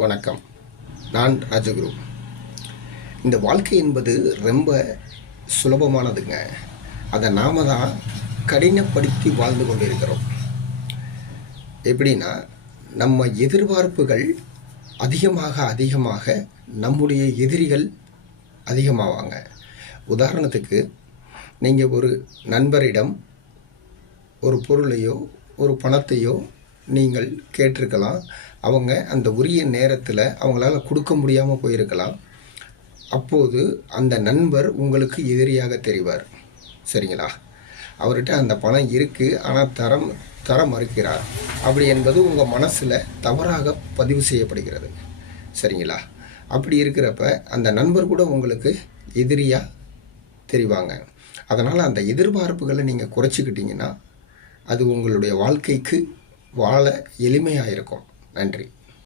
வணக்கம். நான் ராஜகுரு. இந்த வாழ்க்கை என்பது ரொம்ப சுலபமானதுங்க. அதை நாம தான் கடினப்படுத்தி வாழ்ந்து கொண்டிருக்கிறோம். எப்படின்னா, நம்ம எதிர்பார்ப்புகள் அதிகமாக நம்முடைய எதிரிகள் அதிகமாவாங்க. உதாரணத்துக்கு, நீங்கள் ஒரு நண்பரிடம் ஒரு பொருளையோ ஒரு பணத்தையோ நீங்கள் கேட்டிருக்கலாம். அவங்க அந்த உரிய நேரத்தில் அவங்களால கொடுக்க முடியாமல் போயிருக்கலாம். அப்போது அந்த நண்பர் உங்களுக்கு எதிரியாக தெரிவார். சரிங்களா? அவர்கிட்ட அந்த பணம் இருக்குது, ஆனால் தர மறுக்கிறார். அப்படி என்பது உங்கள் மனசில் தவறாக பதிவு செய்யப்படுகிறது. சரிங்களா? அப்படி இருக்கிறப்ப அந்த நண்பர் கூட உங்களுக்கு எதிரியாக தெரிவாங்க. அதனால் அந்த எதிர்பார்ப்புகளை நீங்கள் குறைச்சிக்கிட்டிங்கன்னா அது உங்களுடைய வாழ்க்கைக்கு வாழ எளிமையாக இருக்கும். நன்றி.